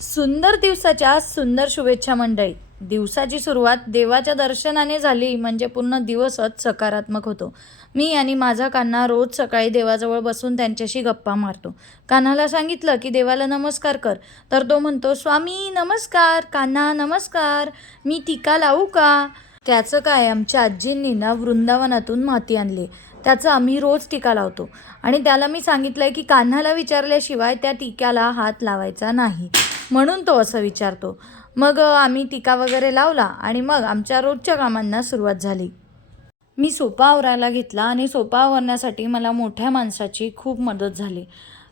सुंदर दिवसाच्या सुंदर शुभेच्छा मंडळी. दिवसाची सुरुवात देवाच्या दर्शनाने झाली म्हणजे पूर्ण दिवसच सकारात्मक होतो. मी आणि माझा कान्हा रोज सकाळी देवाजवळ बसून त्यांच्याशी गप्पा मारतो. कान्हाला सांगितलं की देवाला नमस्कार कर, तर तो म्हणतो, स्वामी नमस्कार, कान्हा नमस्कार, मी टीका लावू का? त्याचं काय, आमच्या आजींनी ना वृंदावनातून माती आणली, त्याचं आम्ही रोज टीका लावतो. आणि त्याला मी सांगितलंय की कान्हाला विचारल्याशिवाय त्या टीक्याला हात लावायचा नाही, म्हणून तो असं विचारतो. मग आम्ही टीका वगैरे लावला आणि मग आमच्या रोजच्या कामांना सुरुवात झाली. मी सोफा आवरायला घेतला आणि सोफा आवरण्यासाठी मला मोठ्या माणसाची खूप मदत झाली.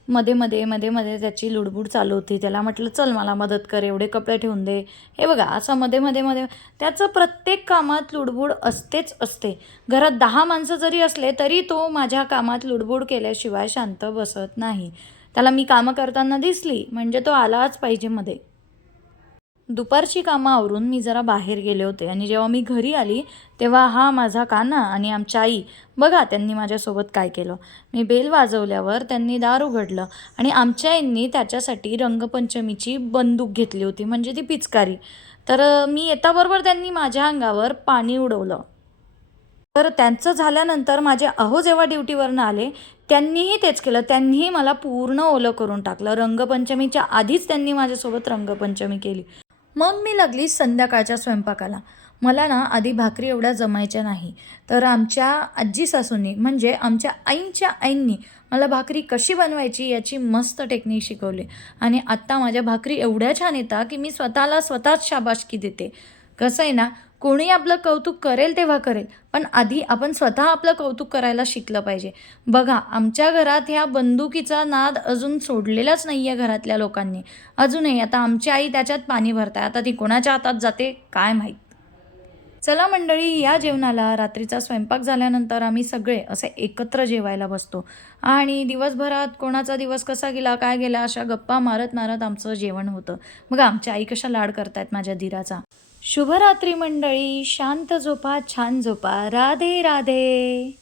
मध्ये त्याची लुडबुड चालू होती. त्याला म्हटलं, चल मला मदत कर, एवढे कपडे ठेवून दे. हे बघा, असं मध्ये त्याचं प्रत्येक कामात लुडबुड असतेच असते. घरात 10 माणसं जरी असले तरी तो माझ्या कामात लुडबुड केल्याशिवाय शांत बसत नाही. त्याला मी कामं करताना दिसली म्हणजे तो आलाच पाहिजे मध्ये. दुपारची कामं आवरून मी जरा बाहेर गेले होते आणि जेव्हा मी घरी आली तेव्हा हा माझा कान्हा आणि आमच्या आई, बघा त्यांनी माझ्यासोबत काय केलं. मी बेल वाजवल्यावर त्यांनी दार उघडलं आणि आमच्या आईंनी त्याच्यासाठी रंगपंचमीची बंदूक घेतली होती, म्हणजे ती पिचकारी. तर मी येताबरोबर त्यांनी माझ्या अंगावर पाणी उडवलं. तर त्यांचं झाल्यानंतर माझे अहो जेव्हा ड्युटीवरनं आले त्यांनीही तेच केलं. त्यांनीही मला पूर्ण ओलं करून टाकलं. रंगपंचमीच्या आधीच त्यांनी माझ्यासोबत रंगपंचमी केली. मग मी लागली संध्याकाळच्या स्वयंपाकाला. मला ना आधी भाकरी एवढ्या जमायच्या नाही, तर आमच्या आजी सासूंनी म्हणजे आमच्या आईंच्या आईंनी मला भाकरी कशी बनवायची याची मस्त टेक्निक शिकवली आणि आत्ता माझ्या भाकरी एवढ्या छान येतात की मी स्वतःच शाबासकी देते. कसं आहे ना, कोणी आपलं कौतुक करेल तेव्हा करेल, पण आधी आपण स्वतः आपलं कौतुक करायला शिकलं पाहिजे. बघा, आमच्या घरात ह्या बंदुकीचा नाद अजून सोडलेलाच नाही आहे घरातल्या लोकांनी. अजूनही आता आमची आई त्याच्यात पाणी भरताय. आता ती कोणाच्या हातात जाते काय माहीत. चला मंडळी, या जेवणाला. रात्रीचा स्वयंपाक झाल्यानंतर आम्ही सगळे असे एकत्र जेवायला बसतो आणि दिवसभरात कोणाचा दिवस कसा गेला, काय गेला, अशा गप्पा मारत मारत आमचं जेवण होतं. बघा आमच्या आई कशा लाड करतायत माझ्या धीराचा. शुभरात्री मंडळी. शांत झोपा, छान झोपा. राधे राधे.